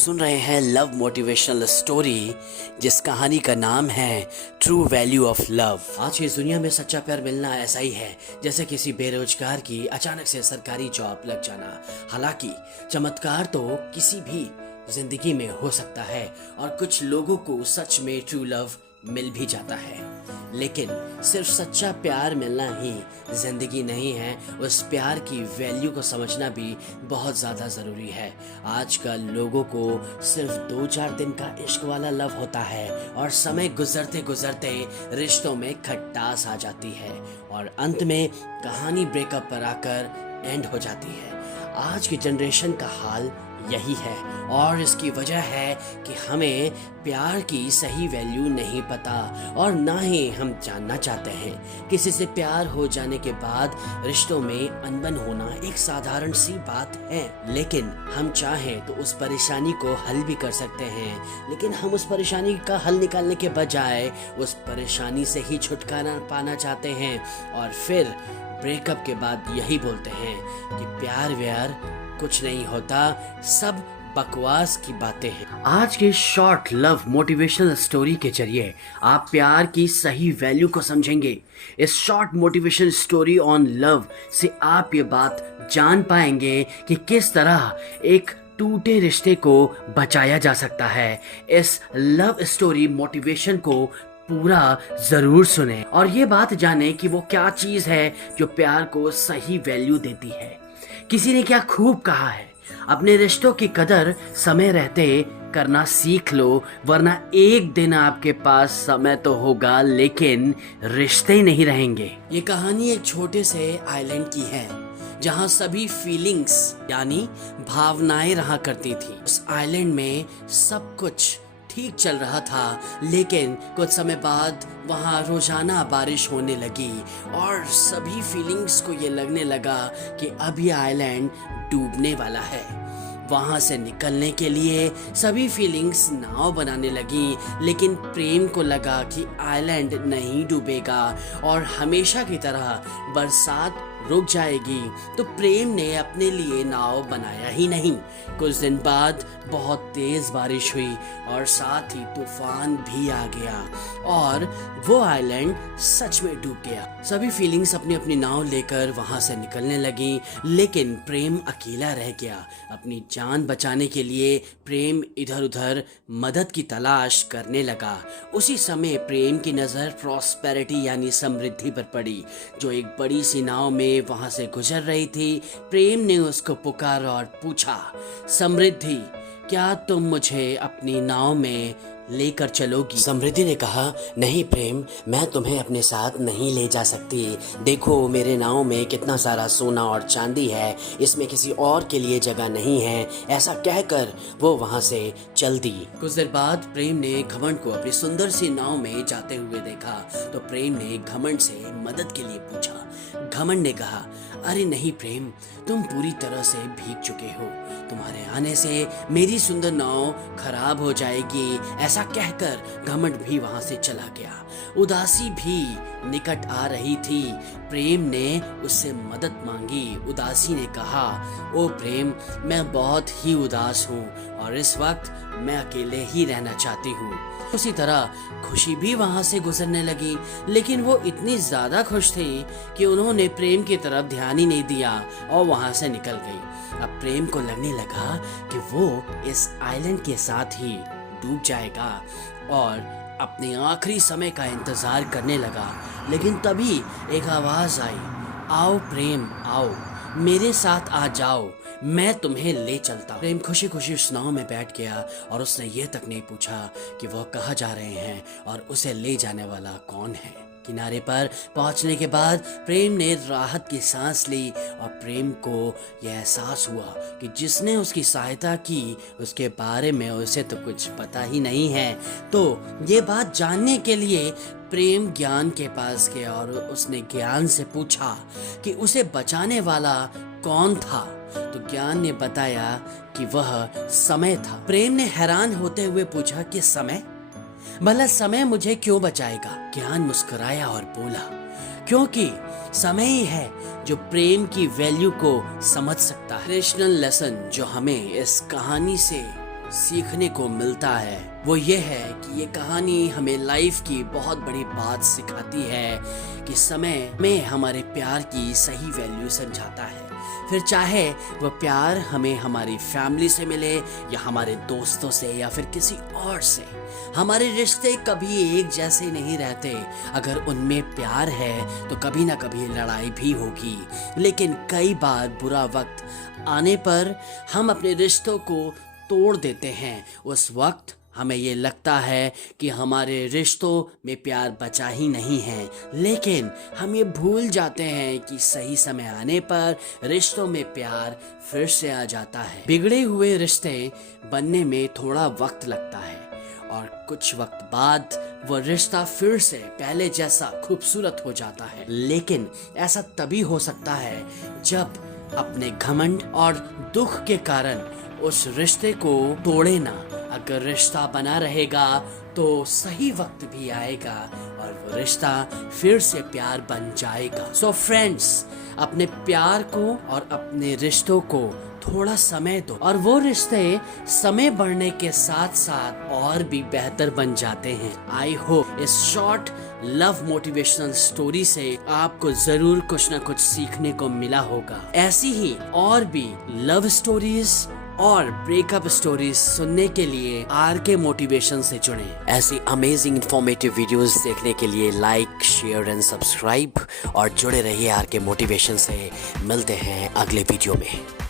सुन रहे हैं love motivational story, जिस कहानी का नाम है ट्रू वैल्यू ऑफ लव। आज की इस दुनिया में सच्चा प्यार मिलना ऐसा ही है जैसे किसी बेरोजगार की अचानक से सरकारी जॉब लग जाना। हालांकि चमत्कार तो किसी भी जिंदगी में हो सकता है और कुछ लोगों को सच में ट्रू लव मिल भी जाता है, लेकिन सिर्फ सच्चा प्यार मिलना ही जिंदगी नहीं है। उस प्यार की वैल्यू को समझना भी बहुत ज़्यादा ज़रूरी है। आजकल लोगों को सिर्फ 2-4 दिन का इश्क वाला लव होता है और समय गुजरते गुजरते रिश्तों में खटास आ जाती है और अंत में कहानी ब्रेकअप पर आकर एंड हो जाती है। आज की जनरेशन का हाल यही है और इसकी वजह है कि हमें प्यार की सही वैल्यू नहीं पता और ना ही हम जानना चाहते हैं। किसी से प्यार हो जाने के बाद रिश्तों में अनबन होना एक साधारण सी बात है, लेकिन हम चाहें तो उस परेशानी को हल भी कर सकते हैं। लेकिन हम उस परेशानी का हल निकालने के बजाय उस परेशानी से ही छुटकारा पाना चाहते हैं और फिर ब्रेकअप के बाद यही बोलते हैं कि प्यार व्यार कुछ नहीं होता, सब बकवास की बातें हैं। आज के शॉर्ट लव मोटिवेशनल स्टोरी के जरिए आप प्यार की सही वैल्यू को समझेंगे। इस short motivational story on love से आप ये बात जान पाएंगे कि किस तरह एक टूटे रिश्ते को बचाया जा सकता है। इस लव स्टोरी मोटिवेशन को पूरा जरूर सुने और ये बात जाने कि वो क्या चीज है जो प्यार को सही वैल्यू देती है। किसी ने क्या खूब कहा है, अपने रिश्तों की कदर समय रहते करना सीख लो, वरना एक दिन आपके पास समय तो होगा लेकिन रिश्ते नहीं रहेंगे। ये कहानी एक छोटे से आइलैंड की है जहाँ सभी फीलिंग्स यानी भावनाएं रहा करती थी। उस आइलैंड में सब कुछ ठीक चल रहा था, लेकिन कुछ समय बाद वहाँ रोजाना बारिश होने लगी और सभी फीलिंग्स को ये लगने लगा कि अब ये आइलैंड डूबने वाला है। वहाँ से निकलने के लिए सभी फीलिंग्स नाव बनाने लगी, लेकिन प्रेम को लगा कि आइलैंड नहीं डूबेगा और हमेशा की तरह बरसात रुक जाएगी, तो प्रेम ने अपने लिए नाव बनाया ही नहीं। कुछ दिन बाद बहुत तेज बारिश हुई और साथ ही तूफान भी आ गया और वो आइलैंड सच में डूब गया। सभी फीलिंग्स अपनी अपनी नाव लेकर वहां से निकलने लगी, लेकिन प्रेम अकेला रह गया। अपनी जान बचाने के लिए प्रेम इधर उधर मदद की तलाश करने लगा। उसी समय प्रेम की नजर प्रॉस्पेरिटी यानी समृद्धि पर पड़ी, जो एक बड़ी सी नाव में वहां से गुजर रही थी। प्रेम ने उसको पुकारा और पूछा, समृद्धि, क्या तुम मुझे अपनी नाव में लेकर चलोगी? समृद्धि ने कहा, नहीं प्रेम, मैं तुम्हें अपने साथ नहीं ले जा सकती। देखो मेरे नाव में कितना सारा सोना और चांदी है, इसमें किसी और के लिए जगह नहीं है। ऐसा कहकर वो वहां से चल दी। कुछ देर बाद प्रेम ने घमंड को अपनी सुंदर सी नाव में जाते हुए देखा, तो प्रेम ने घमंड से मदद के लिए पूछा। घमंड ने कहा, अरे नहीं प्रेम, तुम पूरी तरह से भीग चुके हो, तुम्हारे आने से मेरी सुंदर नाव खराब हो जाएगी। ऐसा कहकर घमंड भी वहां से चला गया। उदासी भी निकट आ रही थी। प्रेम ने उससे मदद मांगी। उदासी ने कहा, ओ प्रेम, मैं बहुत ही उदास हूँ और इस वक्त मैं अकेले ही रहना चाहती हूँ। उसी तरह खुशी भी वहां से गुजरने लगी, लेकिन वो इतनी ज्यादा खुश थी कि उन्होंने प्रेम की तरफ ध्यान ही नहीं दिया और वहां से निकल गई। अब प्रेम को लगने लगा कि वो इस आइलैंड के साथ ही डूब जाएगा और अपने आखिरी समय का इंतजार करने लगा। लेकिन तभी एक आवाज आई, आओ प्रेम आओ, मेरे साथ आ जाओ, मैं तुम्हें ले चलता। प्रेम खुशी खुशी उस नाव में बैठ गया और उसने ये तक नहीं पूछा कि वह कहाँ जा रहे हैं और उसे ले जाने वाला कौन है। किनारे पर पहुंचने के बाद प्रेम ने राहत की सांस ली और प्रेम को यह एहसास हुआ कि जिसने उसकी सहायता की उसके बारे में उसे तो कुछ पता ही नहीं है। तो ये बात जानने के लिए प्रेम ज्ञान के पास गया और उसने ज्ञान से पूछा कि उसे बचाने वाला कौन था। तो ज्ञान ने बताया कि वह समय था। प्रेम ने हैरान होते हुए पूछा कि समय? भला समय मुझे क्यों बचाएगा? ज्ञान मुस्कुराया और बोला, क्योंकि समय ही है जो प्रेम की वैल्यू को समझ सकता है। नेशनल लेसन जो हमें इस कहानी से सीखने को मिलता है वो ये है कि ये कहानी हमें लाइफ की बहुत बड़ी बात सिखाती है कि समय में हमारे प्यार की सही वैल्यू समझाता है। फिर चाहे वो प्यार हमें हमारी फैमिली से मिले या हमारे दोस्तों से या फिर किसी और से, हमारे रिश्ते कभी एक जैसे नहीं रहते। अगर उनमें प्यार है तो कभी ना कभी लड़ाई भी होगी, लेकिन कई बार बुरा वक्त आने पर हम अपने रिश्तों को तोड़ देते हैं। उस वक्त हमें ये लगता है कि हमारे रिश्तों में प्यार बचा ही नहीं है, लेकिन हम ये भूल जाते हैं कि सही समय आने पर रिश्तों में प्यार फिर से आ जाता है। बिगड़े हुए रिश्ते बनने में थोड़ा वक्त लगता है और कुछ वक्त बाद वो रिश्ता फिर से पहले जैसा खूबसूरत हो जाता है। लेकिन ऐसा तभी हो सकता है जब अपने घमंड और दुख के कारण उस रिश्ते को तोड़े ना। अगर रिश्ता बना रहेगा तो सही वक्त भी आएगा और वो रिश्ता फिर से प्यार बन जाएगा। सो फ्रेंड्स, अपने प्यार को और अपने रिश्तों को थोड़ा समय दो और वो रिश्ते समय बढ़ने के साथ साथ और भी बेहतर बन जाते हैं। आई होप इस शॉर्ट लव मोटिवेशनल स्टोरी से आपको जरूर कुछ ना कुछ सीखने को मिला होगा। ऐसी ही और भी लव स्टोरीज और ब्रेकअप स्टोरीज सुनने के लिए RK मोटिवेशन से जुड़े। ऐसी अमेजिंग इंफॉर्मेटिव वीडियोस देखने के लिए लाइक, शेयर एंड सब्सक्राइब और जुड़े रहिए RK मोटिवेशन से। मिलते हैं अगले वीडियो में।